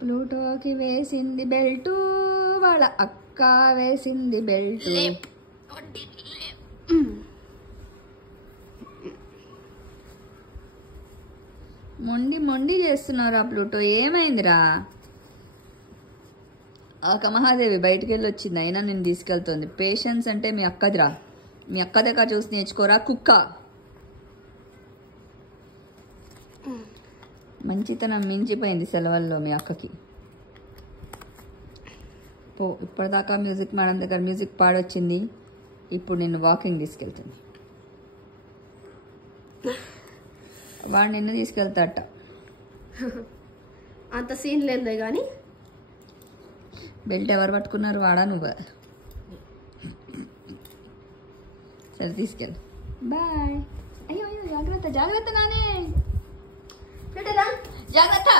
ప్లూటోకి వేసింది బెల్టు, వాళ్ళ అక్క వేసింది బెల్టు. మొండి మొండి చేస్తున్నారా ప్లూటో? ఏమైందిరా? ఆక మహాదేవి బయటికి వెళ్ళి వచ్చింది, అయినా నేను తీసుకెళ్తుంది. పేషెన్స్ అంటే మీ అక్కదిరా, మీ అక్క దగ్గర చూసి నేర్చుకోరా కుక్క. మంచితనం మించిపోయింది సెలవుల్లో మీ అక్కకి. పో, ఇప్పటిదాకా మ్యూజిక్ మేడం దగ్గర మ్యూజిక్ పాడొచ్చింది, ఇప్పుడు నిన్ను వాకింగ్ తీసుకెళ్తుంది. వాడు నిన్ను తీసుకెళ్తాట. అంత సీన్ లేదులే కానీ. బెల్ట్ ఎవరు పట్టుకున్నారు, వాడా నువ్వు? సరే తీసుకెళ్ళి. బాయ్. అయ్యో అయ్యో, జాగ్రత్త జాగ్రత్త నానే, జాగ్రత్త.